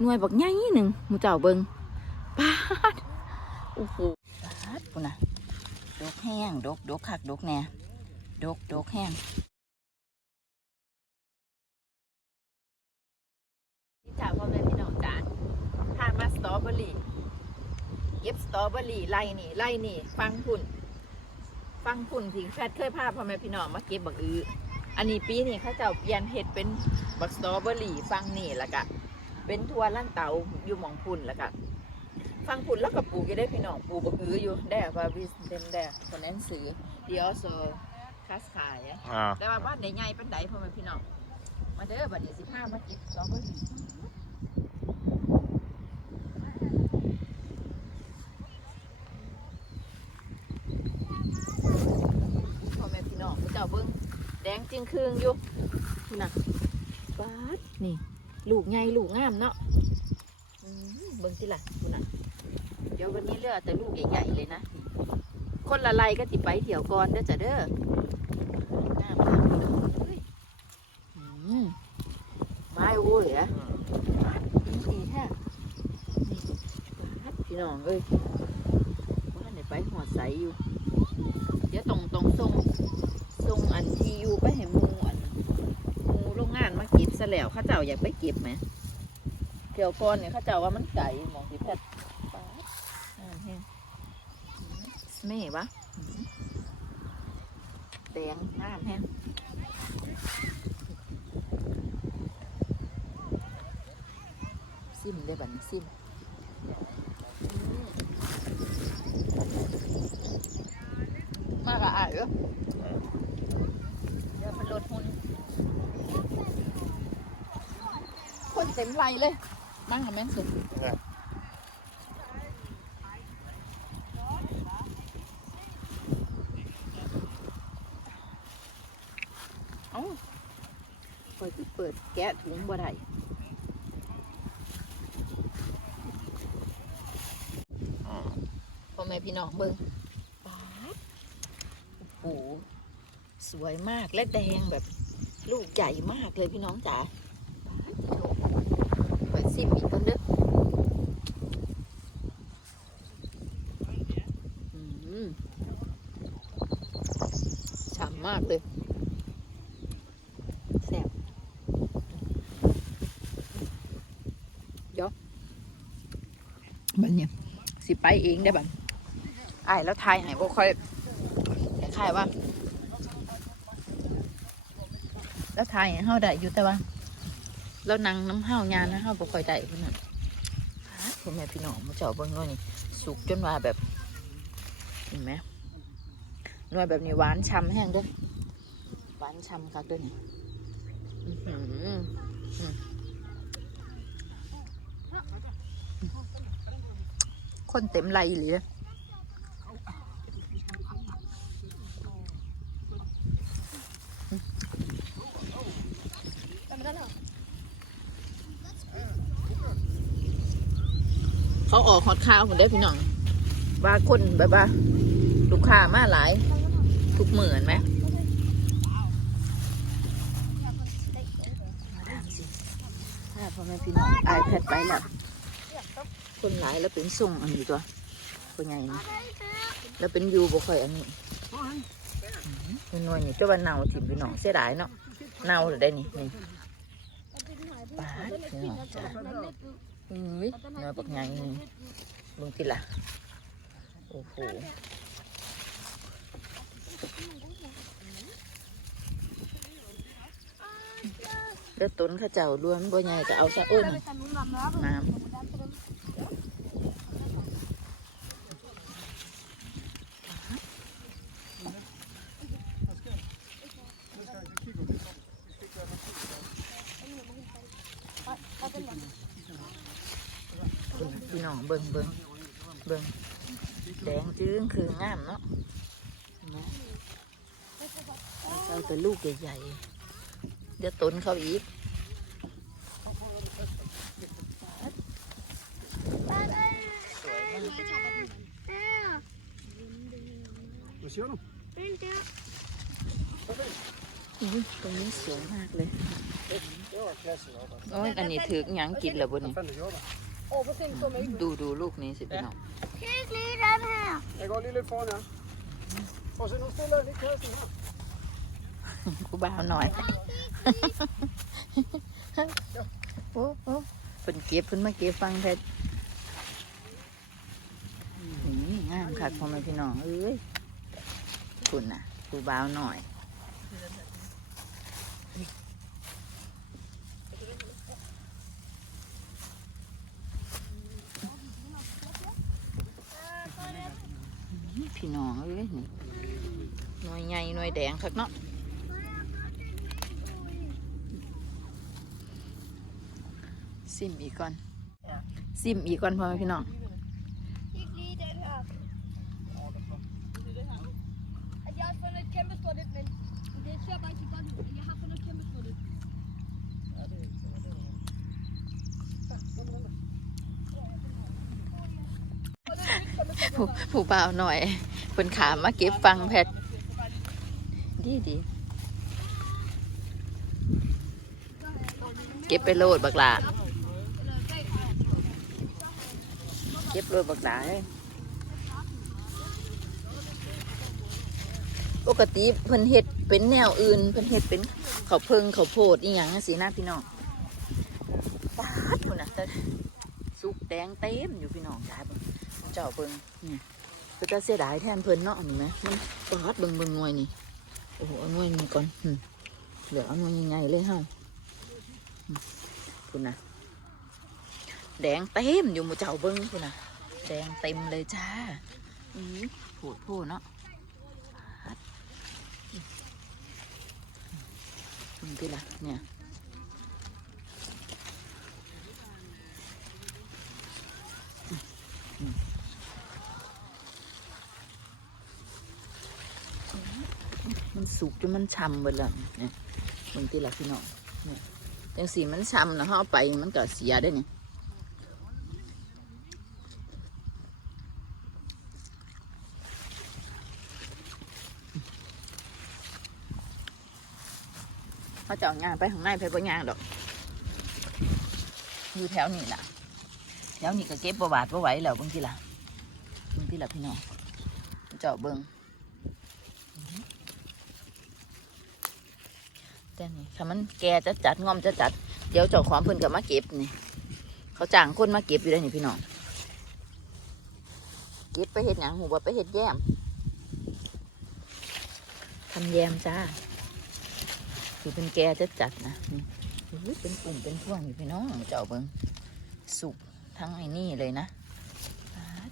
หน่วยบักใหญ่หนึ่งมูเจ้าเบิงปาดโอ้โหปาดปุ่นนะดกแห้งดกดกคักดกแน่ดกดกแห้งพี่จ๋าพ่อแม่พี่น้องจ๋าทานมาสตรอเบอรี่เก็บสตรอเบอรี่ไล่นี่ไล่นี่ฟังพุ่นฟังพุ่นที่แฟดเคยพาพ่อแม่พี่น้องมาเก็บบักอืออันนี้ปีนี้เขาเจ้าเปลี่ยนเห็ดเป็นบักสตรอเบอรี่ฟังนี่แล้วก็ เป็นทัวลั่นเตาอยู่หมองพุ่นแล้วก็ฟังพุ่นแล้วก็ปลูกอยู่ได้พี่น้องปลูกบักอืออยู่ได้ว่าวิสเดนได้คนนั้นซื้อเดียวโซคัสขายอะอ่าแต่ว่าบ้านใหญ่ๆเป็นไดพ่อแม่พี่น้องมาเด้อบัดนี้สิบห้ามาเก็บสตรอเบอรี่พ่อแม่พี่น้องเขาเจ้าเบิ้งแดงจึงครึ่งอยู่นี่นะบาดนี่ ลูกใหญ่ลูกงามเนาะอืมเบิ้งสิล่ะคุณน่ะเดี๋ยววันนี้เลือกแต่ลูกใหญ่ๆเลยนะ คนละไลก็ติไปเที่ยวก่อนเด้อจ้ะเด้องามค่ะพี่น้องเอ้ยอืมไม้โอ้ยอะดีแท้นี่บาดพี่น้องเอ้ยว่าไหนไปหัวใสอยู่ เดี๋ยวตรงตรงทรงทรงอันที่อยู่ไปให้หมูอันหมูโรงงานมาเก็บซะ แล้วเข้าเจ้าอยากไปเก็บไหมเกี่ยวก่อนเนี่ยเข้าเจ้าว่ามันไก่หมองที่แพทย์ป๊าดอ่าเฮ้ยสเม่ปะอืมแดงงามแฮงซิมได้บัดนี้ซิมอืมมากระอะเออเดี๋ยวมันลดหุ่นคน เต็มไรเลยมั่งกับแม่นสุดเอ้าเปิดที่เปิดแกะถุงบ่ได้พ่อแม่พี่น้องเบิ่งป๊าดโอ้โห สวยมากและแดงแบบ ลูกใหญ่มากเลยพี่น้องจ๋าป๊าดเปิด ซิมอีกกันเด้ออืมฉ่ำมากเลยแซ่บเดี๋ยวบันเนี่ยสิไปเองได้บันไอ้ายแล้วทายใหายบ่ค่อยแต่คล้ายๆว่า แล้วทายให้เฮาได้อยู่แต่ว่า แล้วนางน้ำเฮายานนะเฮาบ่ค่อยได้เพิ่นน่ะพ่อแม่พี่น้องมาเจาะเบิ่งหน่อยนี่สุกจนว่าแบบเห็นไหมหน่วยแบบนี้หวานช่ำแห้งเด้อหวานช่ำคักเด้อนี่อื้อหืออืมคนเต็มไหลเลย เขาออกฮอตข้าวผมได้อพี่น้องว่าคนแบบว่าลูกค้ามาหลายทุกเหมือนไหมถ้าพ่อแม่พี่น้องไอแพดไปแล้วคนหลายแล้วเป็นส่งอันนี้ตัวคนใหญ่นี่แล้วเป็นอยูบ่ค่อยอันนี้เป็นหน่วยนี่เจ้าว่าเน่าถิ่มพี่น้องเสียดายเนาะเน่าเลยได้นี่นี่ปาดพี่น้องจ้าอุ้ยเนื้อปักใหญ่นี่ ลุงติละโอ้โหแล้วต้นข้าเจ้าล้วนบ่ใหญ่ก็เอาซะอ้นน้ำพี่น้องเบิ่งเบิ่ง เบิ่งแดงจื้งคืองามเนาะเห็นไหมเอาแต่ลูกใหญ่ๆ เดี๋ยวต้นเขาอีกสวยมาก Luciano? อุ๊ยตรงนี้สูงมากเลย Det var klasse jobba. โอ้ยอันนี้ถือหยังกินแล้วบนนี้ Fem jobba. Overthink som ikke. ดูดูลูกนี้สิพี่น้อง Kig lige den her. Jeg går lige lidt foran jer. Prøv at se, nu stiller jeg lige kassen her. กูบ้าวหน่อย โอ้โอ้เพิ่นเก็บเพิ่นมาเก็บฟังเพชรนี่งามค่ะพ่อแม่พี่น้องเอ้ยคุณน่ะกูบ้าวหน่อยี่น้องเอ้ยนี่หน่วยใหญ่หน่วยแดงคักเนาะซิมอีกก่อน ซิมอีกก่อนพ่อพี่น้องผู้เปล่าหน่อย เพิ่นขามาเก็บฟังแพทดีดีเก็บไปโลดบักหลาเก็บโลดบักหลาปกติเพิ่นเฮ็ดเป็นแนวอื่นเพิ่นเฮ็ดเป็นเขาเพิงเขาโพดอีหยังจังซี่นะพี่น้องปาดพุ่นน่ะสุกแดงเต็มอยู่พี่น้องจ้าเบิ่งเจ้าเบิ่งเนี่ย ก็จะเสียดายแทนเพิ่นเนาะนี่ไหมมันปาดเบิ่งเบิ่งหน่วยนี่โอ้โหเอาหน่วยนี้ก่อนเหลือเอาหน่วยใหญ่ๆเลยเฮาอืมพุ่นน่ะแดงเต็มอยู่หมู่เจ้าเบิ่งพุ่นน่ะแดงเต็มเลยจ้าอือโผดโผเนาะตรงที่ละเนี่ยอืม มันสุกจนมันช้ำไปแล้วเนี่ยตรงที่ละพี่น้องเนี่ยจังสีมันช้ำนะเขาเอาไปมันก็เสียได้เนี่ยเขาเจาะงานไปข้างในไปบ่งานดอก อยู่แถวนี้ล่ะ แถวนี้ก็เก็บประวัติไหวแล้วบางทีล่ะบางทีล่ะพี่น้องเจาะเบิง แต่นี่ถ้ามันแก่จะจัดงอมจะจัด เดี๋ยวเจ้าของเพิ่นก็มาเก็บนี่ เขาจ้างคนมาเก็บอยู่ได้นี่พี่น้องเก็บไปเห็ดหยังหูบ่ไปเห็ดแยมทำแยมจ้าคือเป็นแก่จะจัดนะนี่อุ้ยเป็นกลุ่มเป็นพวงอยู่พี่น้องเจ้าเบิงสุกทั้งไอ้นี่เลยนะปาด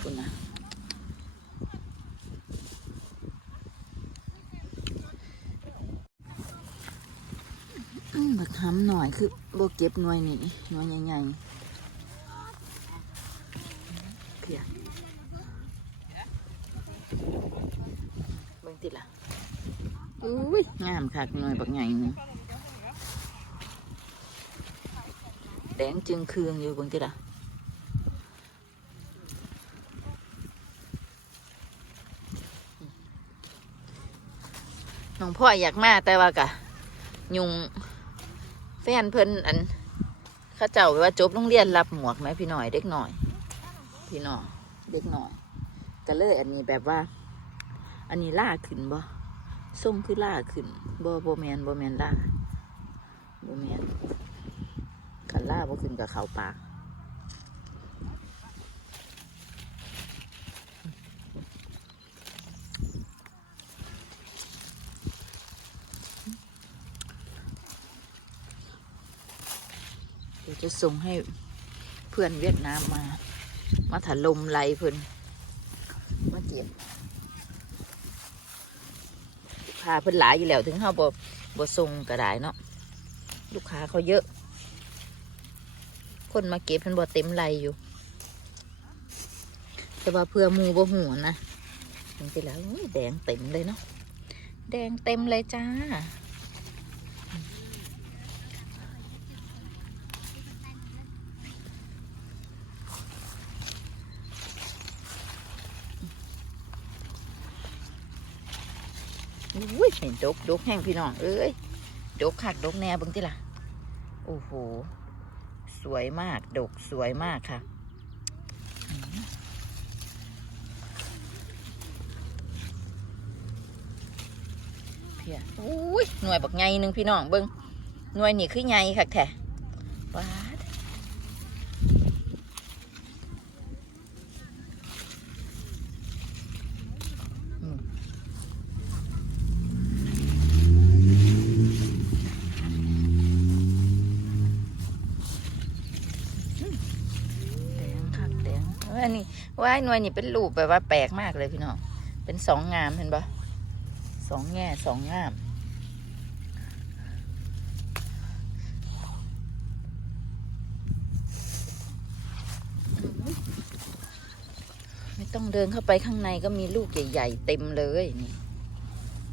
คุณนะอืม บักห้ำหน่อยคือโบเก็บหน่วยนี่หน่วยใหญ่ๆเพียเบิ่งติล่ะอุ้ยงามคักหน่วยบักใหญ่นี่แดงจึงคืองอยู่เบิ่งติล่ะน้องพ่ออยากมาแต่ว่ากะยุง แฟนเพิ่นอันข้าเจ้าว่าจบโรงเรียนรับหมวกไหมพี่หน่อยเด็กหน่อย พี่น้องเด็กหน่อยก็เลย อันนี้แบบว่า อันนี้ล่าขึ้นบ่ส้มคือล่าขึ้นบ่บ่แมนบ่แมนล่าบ่แมนกันล่าบ่ขึ้นกับเขาปาก จะส่งให้เพื่อนเวียดนามมา มาถล่มไหลเพิ่อนมาเก็บลูกค้าเพิ่อนหลายอยู่แล้วถึงเฮาบ่บ่ส่งก็ได้เนาะลูกค้าเขาเยอะ คนมาเก็บเพิ่อนบ่เต็มไหลอยู่ แต่ว่าเพื่อมูบ่หูนะเห็นไปแล้วแดงเต็มเลยเนาะแดงเต็มเลยจ้า นดกดกแห้งพี่น้องเอ้ยดกคักดกแน่บิ่งติล่ะโอ้โหสวยมากดกสวยมากค่ะเพียอุ้ยหน่วยบักไงหนึ่งพี่น้องเบิ่งหน่วยนี่คือไงคักแท้ว้า ว่าหน่วยนี่เป็นรูปแบบว่าแปลกมากเลยพี่น้อง เป็นสองงามเห็นปะสองแง่สองงาม ไม่ต้องเดินเข้าไปข้างในก็มีลูกใหญ่ๆ เต็มเลยนี่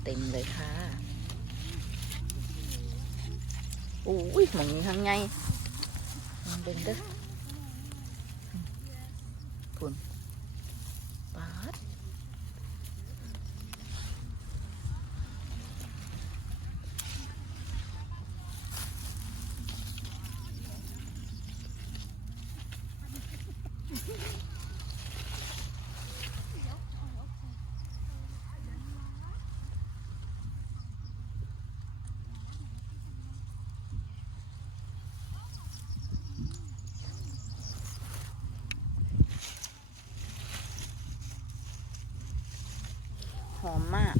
เต็มเลยค่ะโอ้ยมองนี้ข้างมองเบิ่งเด้อพุ่นปาดหอ มาก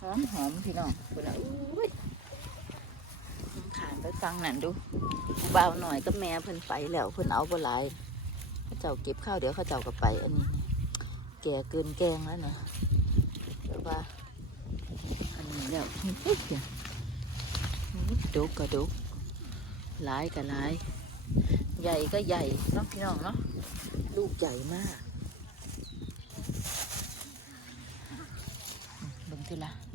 หอมหอมพี่น้องพุ่นอะอุ้ยขานไปฟังนั่นดูเบาหน่อยก็แม่เพิ่นไปแล้วเพิ่นเอาบหลายเขาเจ้าเก็บข้าวเดี๋ยวเขาเจ้าก็ไป อันนี้ แก่เกินแกงแล้วนะแต่ว่า อันนี้แล้วเฮ้ยเดียวดุกก็ดุกหลายก็หลาย ใหญ่ก็ใหญ่เนาะพี่น้องเนาะลูกใหญ่มาก เ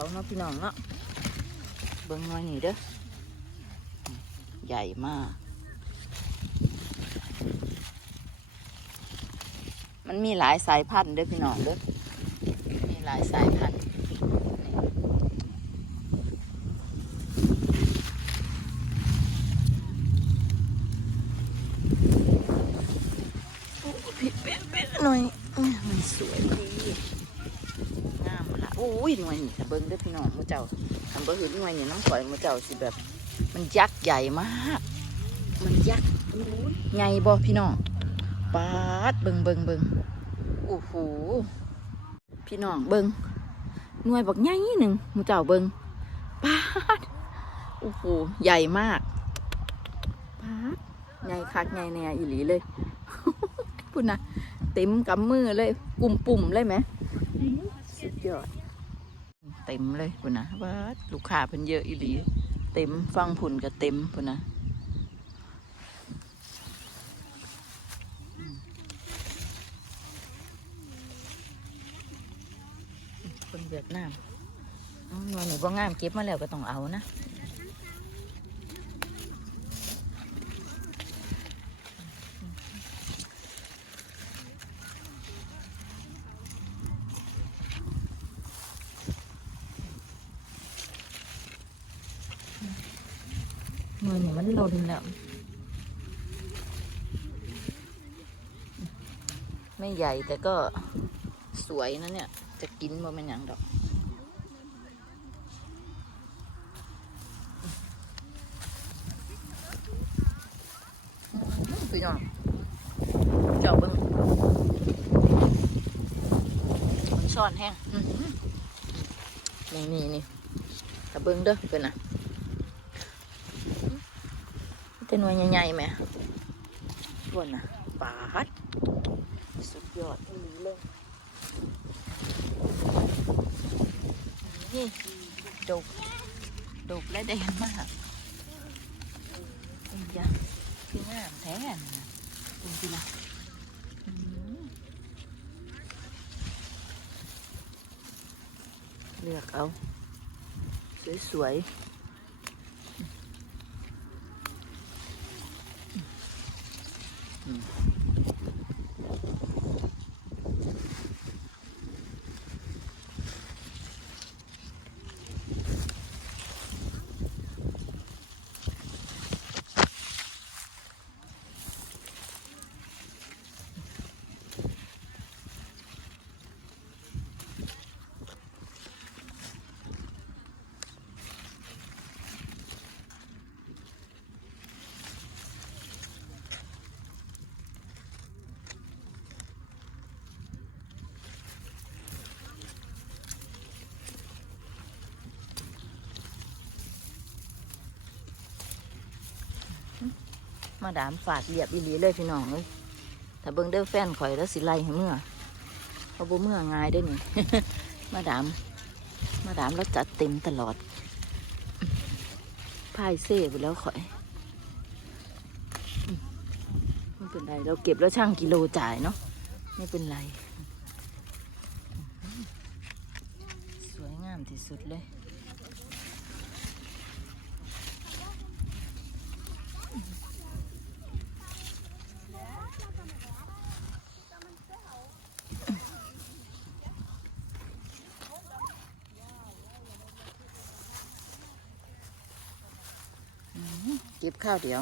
เปิดเอาเนาะพี่น้องเนาะเบิ่งน่อยนี่เด้อใหญ่มาก มันมีหลายสายพันธุ์เด้อพี่น้องเด้อมีหลายสายพันธุ์โอ้พี่เป๊ะเป๊ะหน่อยมันสวยดีงามละโอ้ยหน่วยนี่เบิ้ง เด้อพี่น้องหมูเจ้าทำบ่เห็นหน่วยนี่น้องข่อยมูเจ้าสิแบบ มันยักษ์ใหญ่มาก มันยักษ์ใหญ่บ่พี่น้องปาดเบิ้งเบิ้งเบิ้งโอ้โหพี่น้องเบิ้งหน่วยบักใหญ่หนึ่งมูเจ้าเบิ้งปาดโอ้โหใหญ่มากปาดใหญ่คักใหญ่แน่อีหลีเลยพุ่นะเต็มกำมือเลยกลุ่มปุ่มๆเลยไหมสุดยอด เต็มเลยพุ่นนะว่าลูกค้าเพิ่นเยอะอีหลีเต็มฟังผุนก็เต็มพุ่นนะอืมคนเวียดนามอ๋อหน่วยนี่บ่งามเก็บมาแล้วก็ต้องเอานะ หน่วยนี่มันหล่นแล้วไม่ใหญ่แต่ก็สวยนะเนี่ย จะกินบ่แม่นหยังดอกพี่น้องเจาะเบิ้งมันซ่อนแห้งนี่นี่นี่ตะเบิ้งเด้อเพื่อนนะ เป็นหน่วยใหญ่ๆไหมบนนะปาดสุดยอดอีหลีเลยนี่ดกดกและแดงมากอุ้ยยะคืองามแท้น่ะดูสิละอืมเลือกเอา สวยๆ อื มาดามฝาดเรียบอีหลีเลยพี่น้องเลยถ้าเบิ่งเด้อแฟนข่อยแล้วสิไล่ให้เมื่อเขาบ่เมื่อง่ายด้อนี่ มาดาม มาดามแล้วจัดเต็มตลอดพายเซ่ไปแล้วข่อยไม่เป็นไร เราเก็บแล้วช่างกิโลจ่ายเนาะไม่เป็นไร สวยงามที่สุดเลย เก็บข้าวเดี๋ยว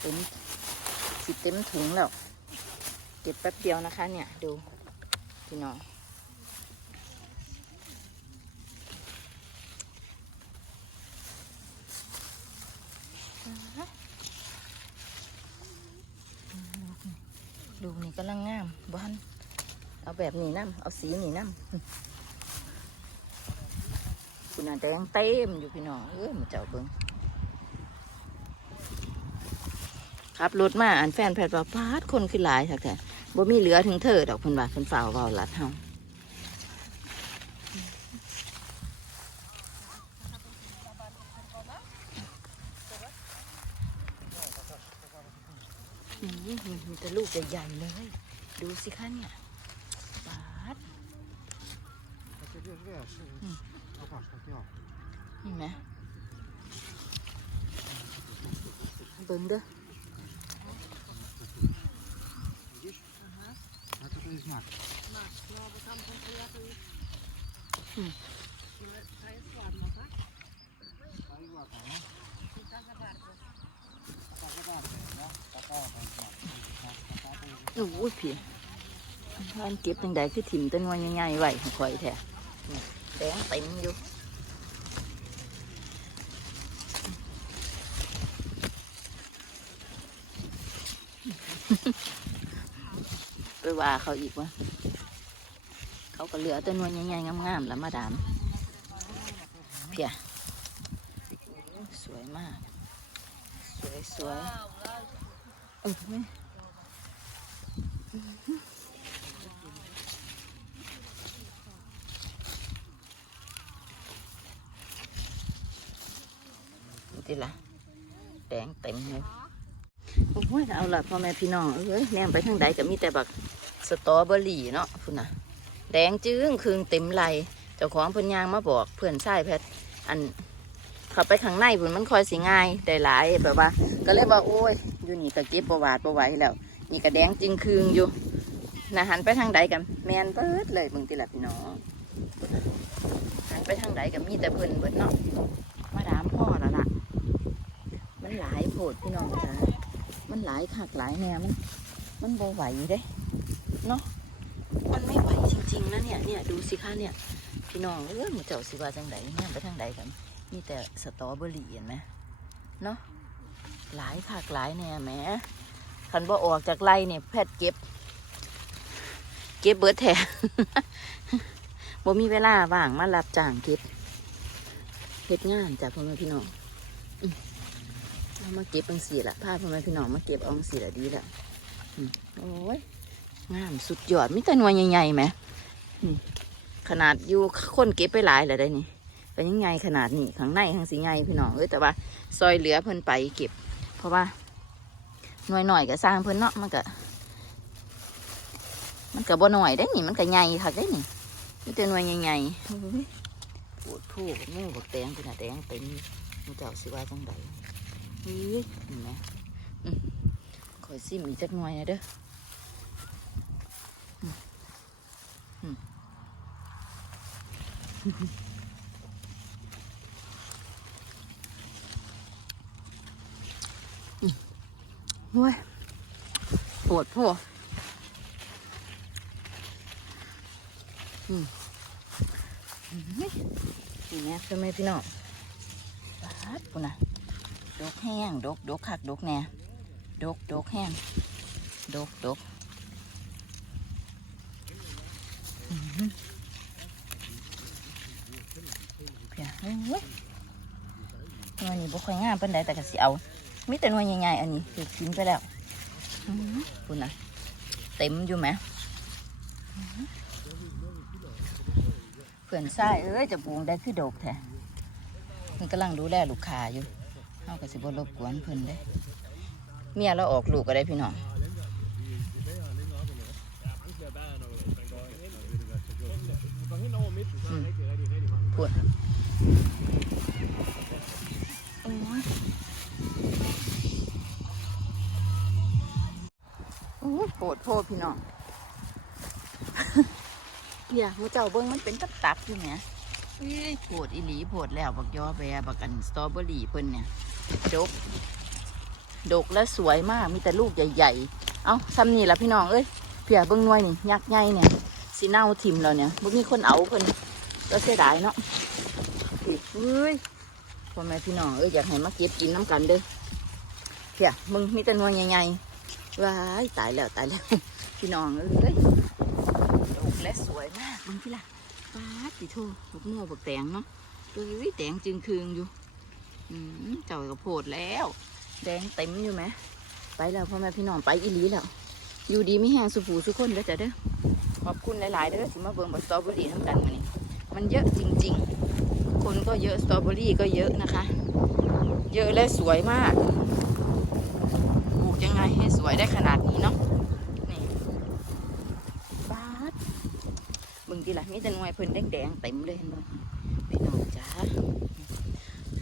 เต็มสิเต็มถุงแล้ว เก็บแป๊บเดียวนะคะ เนี่ยดูพี่น้องดูนี่กำลังงามบ้านเอาแบบนี้น้ำเอาสีนี่น้ำ คุณอาแดงเต็มอยู่พี่น้องเอ้ยมาเจ้าเบิ้งขับรถมาอันแฟนแพทย์ว่าพาดคนขึ้นหลายค่ะแต่บ่มีเหลือถึงเธอดอกเพิ่นว่าเพิ่นฝ่าวเว้าลัดเฮาอืมมีแต่ลูกใหญ่ๆเลย ดูสิคะเนี่ยปาด อดช็อตไม่ออกเห็นไหมเบิ่งเด้อ Widzisz? A to to jest znak. Masz, no bo tam pompuja to już... Hmm. Ta jest ładna, tak? Ta jest ładna, no. I ta za bardzo. Ta za bardzo, no. Ta to jest znak. Ta to jest znak. โอ้ยพี่ท่านเก็บตั้งใดคือถิ่มต้นวันใหญ่ๆไว้ข่อยแท้ แดงเต็มอยู่ไปว่าเขาอีกว่าเขาก็เหลือต้นวันใหญ่ๆงามๆแล้วมาดามเพียสวยมาก สวยสวยๆเออ แม่ดูดิละแดงเต็มเลยโอ้ยเอาละพ่อแม่พี่น้องเอ้ยแนมไปทางใดก็มีแต่บักสตรอเบอรี่เนาะคุณน่ะแดงจึ้งคืงเต็มไหลเจ้าของเพิ่นยางมาบอกเพื่อนชายแพทย์อันเข้าไปข้างในพุ่นมันคอยสิง่ายได้หลายแบบว่า ก็เลยว่าโอ้ยอยู่นี่ก็เก็บประวัติประไหวแล้ว นี่ก็แดงจึงคืงอยู่นะหันไปทางใดกันแมนเบิดเลยมึงติละพี่น้องหันไปทางใดก็มีแต่เพิ่นเบิดเนาะ มาดามพ่อแล้วล่ะ มันหลายโผดพี่น้องจ้ามันหลายขักหลายแนวมันมันบ่ไหวเด้เนาะมันไม่ไหวจริงๆนะเนี่ยเนี่ยดูสิคะเนี่ย พี่น้องเออหมูเจ้าสิว่าจังใดเนี่ยไปทางใดกันมีแต่สตรอเบอรี่เห็นไหมเนาะหลายผักหลายแนวแหมคันบ่ออกจากไร่เนี่ยแพทย์เก็บ เก็บเบิร์ดแท้บ่มีเวลาว่างมารับจ้างเก็บเฮ็ดงานจากพ่อแม่พี่น้องอ เอามาเก็บอังสีละพาพ่อแม่พี่น้องมาเก็บเอาอังสีละดีละโอ้ยงามสุดยอดมิแต่หนวยใหญ่ๆไหมขนาดอยู่คนเก็บไปหลายแล้วได้นี่ก็นยังไงขนาดนี้ข้างในข้างสีไงพี่น้องเอ้ยแต่ว่าซอยเหลือเพิ่นไปเก็บ เพราะว่าหน่วยหน่อยก็สร้างเพิ่นเนาะมันก็มันก็บ่หน่อยได้นี่มันก็ใหญ่ค่ะได้นี่มีแต่หน่วยใหญ่ๆปวดผู้กับงูกับแตงเป็นอะแตงเต็มมูเจ้าสิว่าจังใด เฮ้ยเห็นไหมอืมคอยซิมอีกจักหน่อยนะเด้ออืมอืมอืมโอ้ยปวดผู้นี่เนี่ยใช่ไหมพี่น้องปาดปุ่นนะ ดกแห้งดกดกคักดกแน่ดกดกแห้งดกดกเพียหน่วยนี้บ่ค่อยงามปานใดแต่ก็สิเอามีแต่หน่วยใหญ่ๆอันนี้ถูกกินไปแล้วอื้อหือปุ่นะเต็มอยู่ไหมเพื่อนทรายเอ้ยจะปูงได้คือดกแท้มันกำลังดูแลลูกค้าอยู่ เอาก็สิบ่รบกวนเพิ่นเด้เมียเราออกลูกก็ได้พี่น้องอืมพูดโอ้ยโอ้ยโหดโพดพี่น้องเนี่ยหมูเจ้าเบิ้งมันเป็นตับตับๆอยู่เนี่ย เอ้ยโผดอีหลีโผดแล้วบักยอแบบักอันสตรอเบอรี่เพิ่นเนี่ยดก ดกและสวยมากมีแต่ลูกใหญ่ๆ เอาซ้ำนี่ละพี่น้องเอ้ยเพียเบิ้งน่วยนี่ยักษ์ใหญ่เนี่ยสีเน่าทิมเราเนี่ยบ่มีคนเอาเพิ่นก็เสียดายเนาะเฮ้ยพ่อแม่พี่น้องเอ้ยอยากให้มาเก็บกินน้ำกันเด้อเพียมึงมีแต่หน่วยใหญ่ๆว้ายตายแล้วตายแล้วพี่น้องเอ้ย ดกและสวยมากมึงพี่ล่ะป้าด ติโทบักโม่บักแตงเนาะเอ้แตงจึงคืงอยู่อืมเจ้าก็โพดแล้ว แดงเต็มอยู่ไหม ไปแล้วพ่อแม่พี่น้องไปอีหลีแล้ว อยู่ดีไม่แห้งสุผูสุคนเด้อจ้ะเด้อ ขอบคุณหลายๆเด้อที่มาเบิ่งบักสตรอเบอรี่น้ำกันมานี่มันเยอะจริง ๆ คนก็เยอะสตรอเบอรี่ก็เยอะนะคะ เยอะและสวยมาก ปลูกยังไงให้สวยได้ขนาดนี้เนาะ นี่ บาด เบึงทีละมีแต่หน่วยเพิ่นแดงๆเต็มเลยเห็นบ่พี่น้องจ้า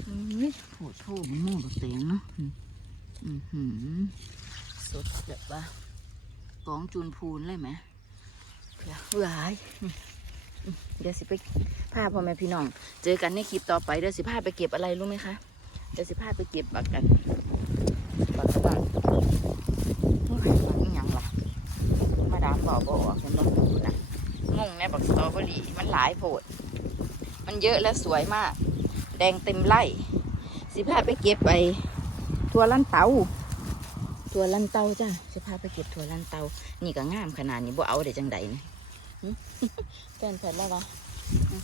เฮ้ยโหดโถมันโม่บักเตงเนาะอืมอือหือสดแบบว่ากองจูนพูนเลยไหมเพื่อเฮ้ยอืมอืมเดี๋ยวสิไปพาพ่อแม่พี่น้อง เจอกันในคลิปต่อไปเดี๋ยวสิพาไปเก็บอะไรรู้ไหมคะเดี๋ยวสิพาไปเก็บบักกันบักกะบักโอ้ยบักอีหยังล่ะมาดามบอกบอกว่าเป็นบอกดูนะ งงในบักสตรอเบอรี่มันหลายโพด มันเยอะและสวยมาก แดงเต็มไร่ สิพาไปเก็บไปทัวลันเตาทัวลันเตาจ้าสิพาไปเก็บทัวลันเตานี่ก็งามขนาดนี้บ่เอาได้จังใดนี่หึแฟนแฟนแล้ววะ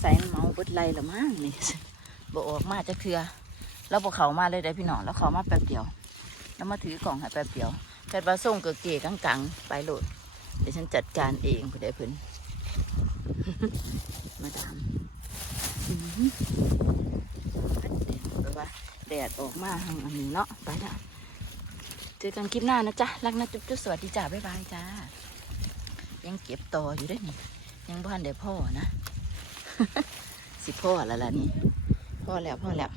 ใส่เมาเบิดไรละมั้งนี่บ่ออกมาจะเคือแล้วบ่เขามาเลยได้พี่น้องแล้วเขามาแป๊บเดียว แล้วมาถือกล่องให้แป๊บเดียวแฟนปลาส่งเกลเก๋กังๆไปโหลดเดี๋ยวฉันจัดการเองคุณได้เพิ่น มาดามแดดแบบว่าแดดออกมาทางอันนี้เนาะไปละเจอกันคลิปหน้านะจ๊ะ รักนะจุ๊บจุ๊บสวัสดีจ้าบ๊ายบายจ้า ยังเก็บต่ออยู่ด้วยนี่ ยังบ้านเดี๋ยวพ่อนะ สิพ่อแล้วล่ะนี่ พ่อแล้วพ่อแล้ว